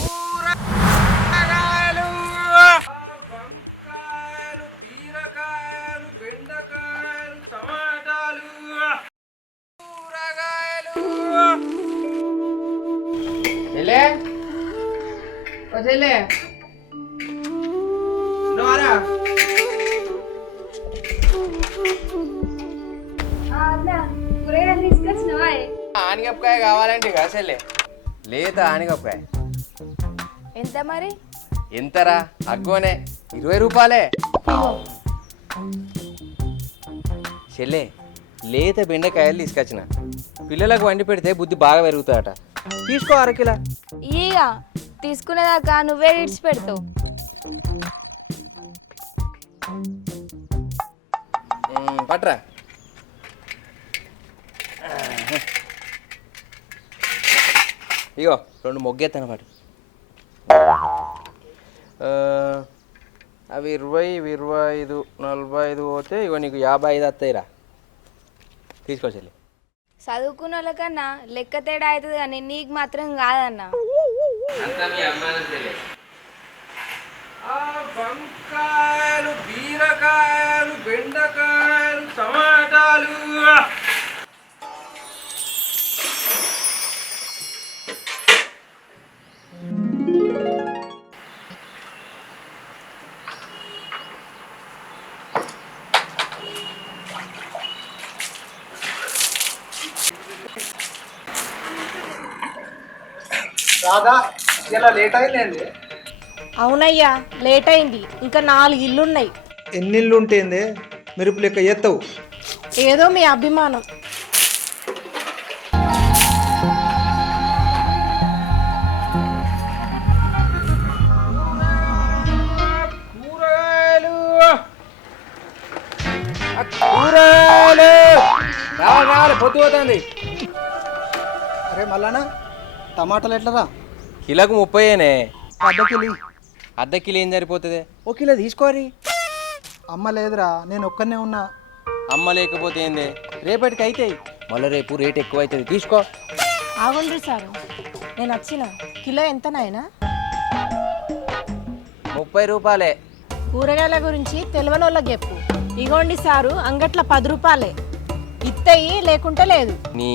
కూరగాయలు వంకాయలు బీరకాయలు బెండకాయలు టమాటాలు కూరగాయలు చెల్లే ఓ చెల్లే నోరా ఆనిగపకాయ కావాలంటే కదా చెల్లె లేదా ఆనిగపకాయ ఎంత మరి? ఎంతరా అగ్గోనే 20 రూపాయలే చెల్లె. లేత బెండకాయలు తీసుకొచ్చిన పిల్లలకు వండి పెడితే బుద్ధి బాగా పెరుగుతాడట. తీసుకో అరకిల. ఇక తీసుకునేదాకా నువ్వే ఇడ్చి పెడతావు. పట్రా. ఇగో 2 మొగ్గెత్తన పాటు. అవి 20, 25, 45 పోతే ఇగో నీకు 55 వస్తాయిరా. తీసుకో చెల్లి. చదువుకున్న వాళ్ళకన్నా లెక్క తేడా అవుతుంది కానీ నీకు మాత్రం కాదన్నా. వంకాయలు బీరకాయలు బెండకాయలు టమాటాలు రాదా ఇలా లేట్ అయిందండి. అవునయ్యా లేట్ అయింది. ఇంకా 4 ఇల్లున్నాయి. ఎన్ని ఇల్లు ఉంటేంది మెరుపు లెక్క ఎత్తవు. ఏదో మీ అభిమానం. కూరగాయలు కూరగాయలు రావాలి పొద్దు పోతుంది. అరే మళ్ళానా టమాటాలు ఎట్లరా? కిలోకు 30. అర్ధకిలి. అర్ధ కిలో ఏం సరిపోతుంది? 1 కిలో తీసుకోరి. అమ్మ లేదురా, నేను ఒక్కనే ఉన్నా. అమ్మ లేకపోతే ఏంది? రేపటికి అవుతాయి. మళ్ళీ రేపు రేట్ ఎక్కువ అవుతుంది. తీసుకో. ఆగుండ్రి సారు, నేను వచ్చిన. కిలో ఎంత నాయనా? 30 రూపాయలే. కూరగాయల గురించి తెలియని వాళ్ళకి చెప్పు. ఇగోండి సారు, అంగట్ల 10 రూపాయలే. ఇత్తయి లేకుంటే లేదు. నీ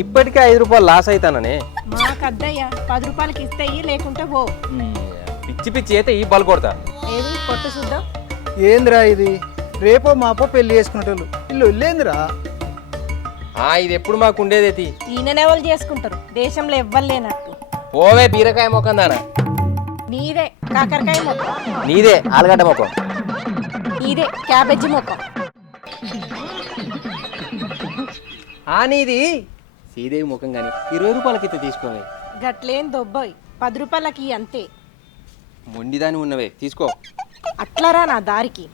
ఇప్పటికే 5 రూపాయలు లాస్ అవుతాననే. మాకద్దయ్యా 10 రూపాయలకి ఇస్తాయి లేకుంటే పో. పిచ్చి పిచ్చి అయితే ఈ బల్ కొడతా. ఏది కొట్టు చూద్దాం. ఏందిరా ఇది? రేపో మాపో పెళ్లి చేసుకునేటోళ్ళు ఇల్లు ఇల్లేందిరా? ఇది ఎప్పుడు మాకు ఉండేది. ఈయననే వాళ్ళు చేసుకుంటారు, దేశంలో ఎవ్వలేనట్టు. పోవే బీరకాయ మొక్కం దానా. నీదే కాకరకాయ మొక్క. నీదే ఆలుగడ్డ మొక్కం. నీదే క్యాబేజీ మొక్క. నీది శ్రీదేవి ముఖం కానీ 20 రూపాయలకి ఇస్తే తీసుకోవే. గట్లేం దొబ్బాయి, 10 రూపాయలకి అంతే. మొండిదాని ఉన్నవే తీసుకో. అట్లరా నా దారికి.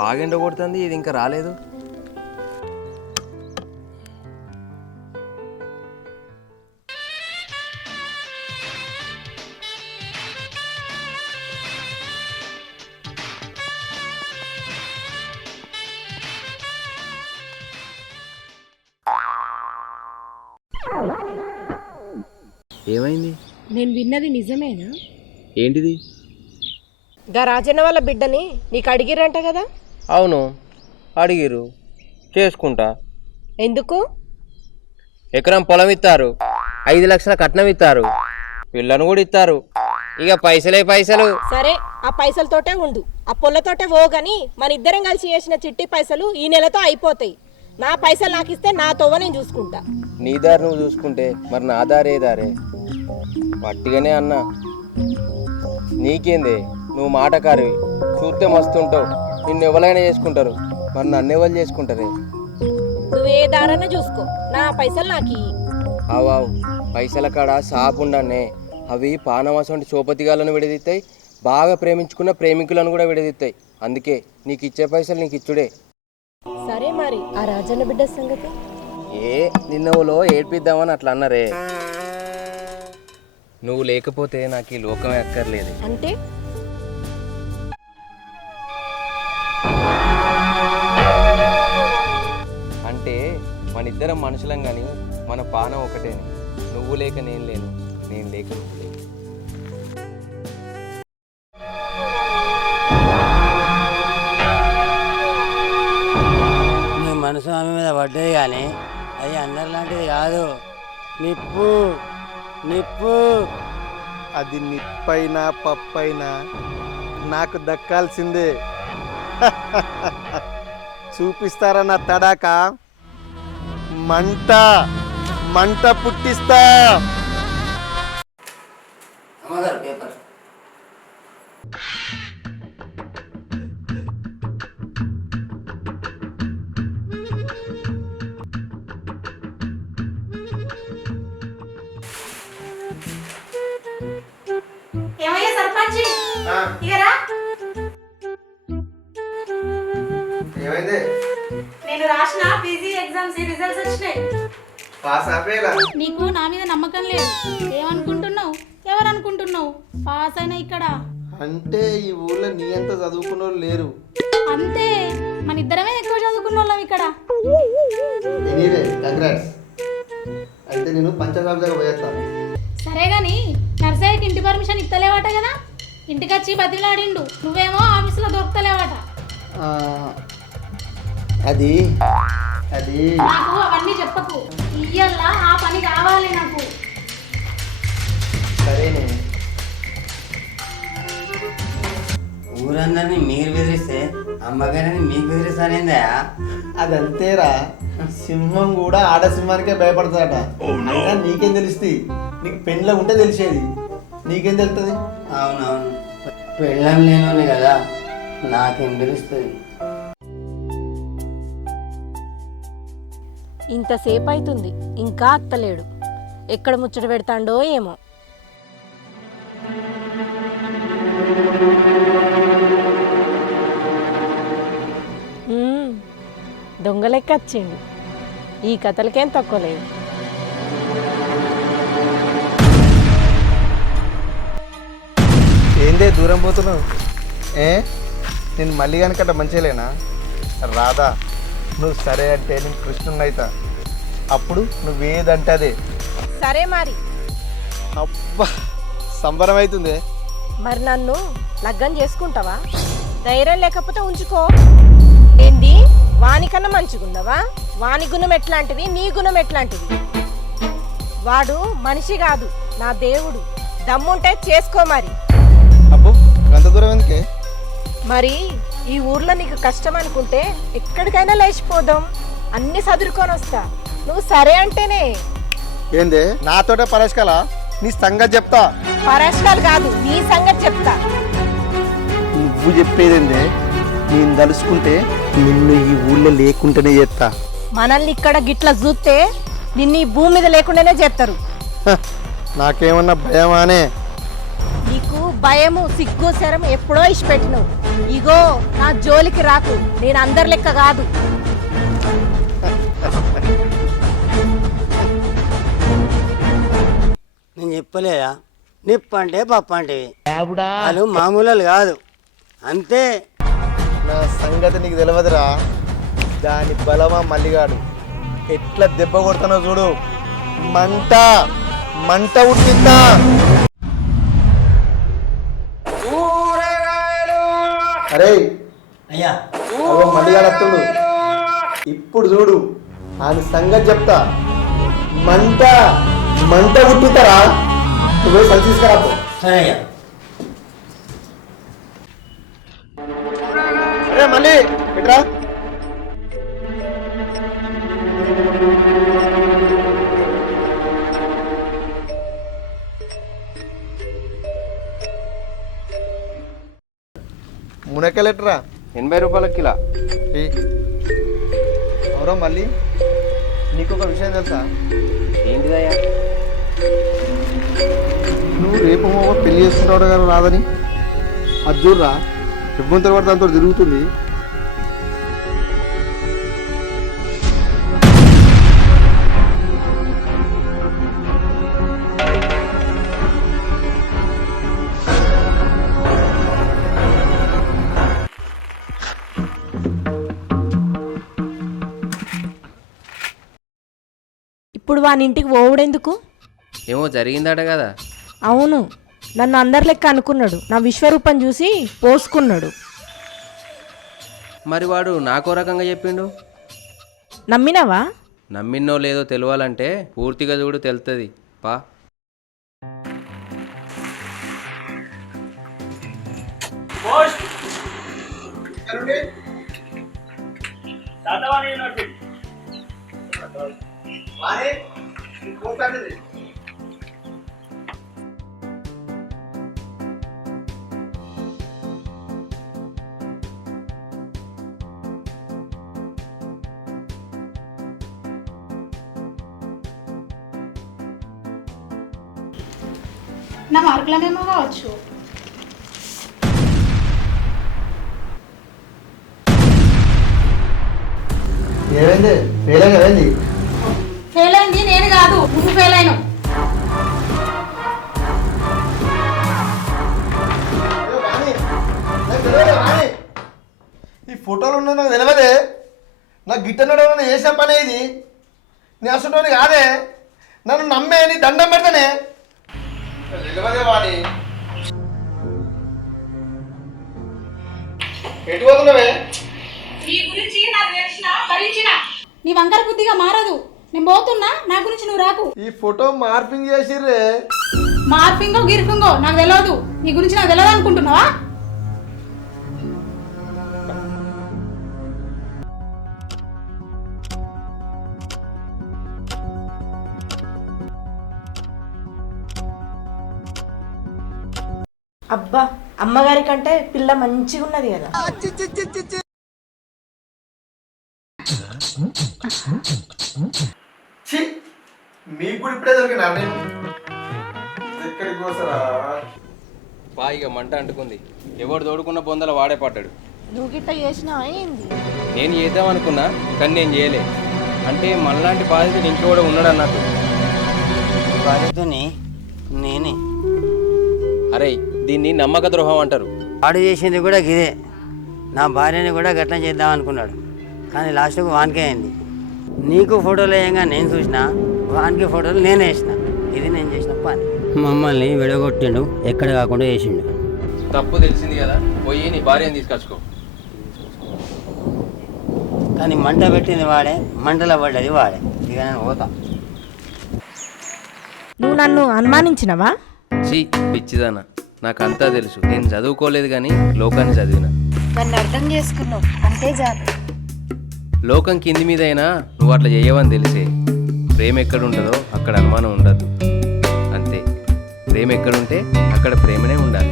బాగా ఎండ కొడుతుంది, ఇది ఇంకా రాలేదు. ఏమైంది? నేను విన్నది నిజమేనా? ఏంటిది? గా రాజన్న వాళ్ళ బిడ్డని నీకు అడిగిరంట కదా? అవును అడిగిరు, చేసుకుంటా. ఎందుకు? ఎకరం పొలం ఇస్తారు, 5 లక్షల కట్నం ఇస్తారు, పిల్లను కూడా ఇస్తారు. ఇక పైసలే పైసలు. సరే ఆ పైసలతోటే ఉండు, ఆ పొల్లతోటే పోగాని మన ఇద్దరం కలిసి చేసిన చిట్టి పైసలు ఈ నెలతో అయిపోతాయి. నా పైసలు నాకు ఇస్తే నా తోవ నేను చూసుకుంటా. నీ దారి నువ్వు చూసుకుంటే మరి నా దారే దారే. పట్టిగానే అన్నా. నీకేందే, నువ్వు మాటకారివి, చూస్తే మస్తుంటావు, నిన్ను ఎవరైనా చేసుకుంటారు, మరి నన్ను ఎవరు చేసుకుంటారే? నువ్వే దారన్నా చూసుకో, నా పైసలు నాకు. అవావు పైసల కాడ సాపుండనే. అవి పానవాసంటి సోపతిగాలను విడదీస్తాయి, బాగా ప్రేమించుకున్న ప్రేమికులను కూడా విడదీస్తాయి. అందుకే నీకు ఇచ్చే పైసలు నీకు ఇచ్చుడే. సరే మరి ఆ రాజన్న బిడ్డ సంగతి నిన్నవులో ఏడ్పిద్దామని అట్లా అన్నారే. నువ్వు లేకపోతే నాకు ఈ లోకమే అక్కర్లేదు. అంటే అంటే మన ఇద్దరం మనుషులం కానీ మన పానం ఒకటేనే. నువ్వు లేక నేను లేను, నేను లేక నువ్వు లేను. నీ మనసు ఆమె మీద పడ్డది కానీ అది అందరి లాంటిది కాదు. నిప్పు నిప్పు. అది నిప్పైనా పప్పైనా నాకు దక్కాల్సిందే. చూపిస్తారా నా తడాక? మంట మంట పుట్టిస్తా. అమ్మగారు పేపర్. ఏమయ్యా సర్పంచ్ ఇగరా ఏమైంది? నేను రాసిన పీజీ ఎగ్జామ్స్ రిజల్ట్స్ వచ్చినాయి. పాస్ ఆపేలా? నీకు నా మీద నమ్మకం లేదు. ఏమనుకుంటున్నావు? ఎవరు అనుకుంటున్నావు? పాస్ అయినా ఇక్కడ అంటే ఈ ఊళ్ళో నీ అంత చదువుకున్న వాళ్ళు లేరు. అంతే, మన ఇద్దరమే ఎక్కువ చదువుకున్న వాళ్ళం ఇక్కడ. Anyway congrats. అయితే నేను పంచాయతీ దగ్గర పోయేస్తాను. సరే గాని నర్సయ్యకి ఇంటి పర్మిషన్ ఇస్తలేవాట కదా, ఇంటికి వచ్చి బతిలాడిండు. నువ్వేమో ఆఫీసులో దొరుకుతలేవాట. అది అది నాకు అవన్నీ చెప్పకు. ఇయ్యల్లా ఆ పని కావాలి నాకు. సరేనే. ఊరందరినీ మీరు బెదిరిస్తే అమ్మగారిని మీకు బెదిరిస్తానేందా? అదంతేరా, సింహం కూడా ఆడ సింహానికే భయపడతాడట. అయినా నీకేం తెలుస్తుంది? నీకు పెండ్లో ఉంటే తెలిసేది, నీకేం తెలుస్తుంది? అవునవును, పెళ్ళం లేనోని కదా, నాకేం తెలుస్తుంది? ఇంతసేపు అవుతుంది ఇంకా అత్తలేడు. ఎక్కడ ముచ్చట పెడతాండో ఏమో. దొంగలెక్క వచ్చిండు. ఈ కథలకేం తక్కువ లేదు. ఏందే దూరం పోతున్నావు? నేను మళ్ళీ కనుకట మంచిలేనా? రాధా, నువ్వు సరే అంటే నేను కృష్ణుని అవుతా. అప్పుడు నువ్వేదంటే అదే. సరే మరి. అబ్బా సంబరం అవుతుంది. మరి నన్ను లగ్గం చేసుకుంటావా? ధైర్యం లేకపోతే ఉంచుకో. ఏంది, వానికన్నా మంచిగున్నావా? వాని గుణం ఎట్లాంటిది, నీ గుణం ఎట్లాంటిది? వాడు మనిషి కాదు, నా దేవుడు. దమ్ముంటే చేసుకో మరి. అబ్బో అంత దూరం ఎందుకే? మరి ఈ ఊర్లో నీకు కష్టం అనుకుంటే ఎక్కడికైనా లేచిపోదాం, అన్ని సదురుకొని వస్తా. నువ్వు సరే అంటేనే. ఏందే నాతోటే పరస్కాల? నీ సంగతి చెప్తా. పరాష్కాలు కాదు, నీ సంగతి చెప్తా. నువ్వు చెప్పేదేందే? నేను తలుసుకుంటే నిన్ను ఈ ఊళ్ళో లేకుండానే చేస్తా. మనల్ని ఇక్కడ గిట్ల చూస్తే నిన్ను ఈ భూమి మీద లేకుండానే చేస్తారు. నాకేమన్నా భయమానే? నీకు భయము సిగ్గు శరం ఎప్పుడో ఇచ్చిపెట్టినవు. ఇగో నా జోలికి రాకు, నేను అందరి లెక్క కాదు. నేను చెప్పలేదా? నిప్పు అంటే పప్పు అంటే వాళ్ళు మామూలు కాదు, అంతే. నా సంగతి నీకు తెలియదురా. దాని బలమా మల్లిగాడు. ఎట్లా దెబ్బ కొడతానో చూడు. మంట మంట ఉట్టిందా? అరే అయ్యా, మల్లిగాడు వస్తుండు. ఇప్పుడు చూడు, ఆయన సంగతి చెప్తా. మంట మంట ఉట్టిస్తారా? నువ్వే సంచి తీసుకురా. సరే అయ్యా. అరే మళ్ళీ ఎట్రా. మునక్కాయలు ఎట్రా? 80 రూపాయల కిలో. ఎవరో మళ్ళీ నీకు ఒక విషయం తెలుసా? ఏంటిదయ్యా? నువ్వు రేపు పెళ్లి చేసుకుంటావు కదా రాదని. అది చూడరా, ఇబ్బందులు పడితే అంతా తిరుగుతుంది. ఇప్పుడు వాని ఇంటికి పోవుడెందుకు? ఏమో జరిగిందట కదా. అవును, నన్ను అందరి లెక్క అనుకున్నాడు. నా విశ్వరూపం చూసి పోసుకున్నాడు. మరి వాడు నాకో రకంగా చెప్పిండు. నమ్మినావా? నమ్మినో లేదో తెలియాలంటే పూర్తిగా చూడు తెలుస్తుంది. పా. నా మార్కులనేమో కావచ్చు. ఏమైంది? ఫెయిల్ అయింది. ఫెయిల్ అయింది నేను కాదు, నువ్వు ఫెయిల్ అయినావు. ఈ ఫోటోలు ఉన్నా నాకు తెలియదే. నాకు గిట్టనడం చేసిన పని ఇది. నేను అసలు కాదే. నన్ను నమ్మే నీ దండం పెడతానే. తెలియదే వాణి. ఎటు పోతున్నావే? నీ వంకర బుద్ధిగా మారదు. నేను పోతున్నా, నా గురించి నువ్వు రాకు. ఈ ఫోటో మార్పింగ్ చేసిర్రే. మార్పింగో గిర్పింగో నాకు తెలియదు. నీ గురించి నాకు తెలియదు అనుకుంటున్నావా? అబ్బా, అమ్మగారి కంటే పిల్ల మంచిగా ఉన్నది కదా. మీకు కూడా ఇప్పుడే దొరికినా నేను ఎక్కడికి కోసరా? పా, ఇక మంట అంటుకుంది. ఎవడు తోడుకున్న బొందల వాడే పడ్డాడు. నువ్వు గిట్ట చేసినావా ఏంది? నేను చేద్దాం అనుకున్నా, కానీ నేను చేయలే. అంటే మనలాంటి బాధితుడు ఇంకోడు ఉన్నాడు అన్నట్టు. బాధితుని నేనే. అరే, దీన్ని నమ్మక ద్రోహం అంటారు. వాడు చేసింది కూడా గిదే. నా భార్యని కూడా గట్ల చేద్దాం అనుకున్నాడు, కానీ లాస్ట్కు వానికే అయింది. నీకు ఫోటోలు వేయంగా నేను చూసిన, వానికి ఫోటోలు నేనే వేసిన. ఇది నేను చేసిన పని. మమ్మల్ని విడగొట్టిండు, ఎక్కడ కాకుండా చేసిండు. తప్పు తెలిసింది కదా, పోయి నీ భార్యను తీసుకొచ్చుకో. కానీ మంట పెట్టింది వాడే, మంటలో పడ్డది వాడే. ఇక నేను పోతా. నువ్వు నన్ను అనుమానించినవా? చీ పిచ్చిదానా, నాకంతా తెలుసు. నేను చదువుకోలేదు కానీ లోకాన్ని చదివిన. నన్ను అర్థం చేసుకున్నావు అంతే చాలు. లోకం కింది మీద అయినా నువ్వు అట్లా చేయవని తెలిసే. ప్రేమ ఎక్కడుంటుందో అక్కడ అనుమానం ఉండదు. అంతే, ప్రేమ ఎక్కడుంటే అక్కడ ప్రేమనే ఉండాలి.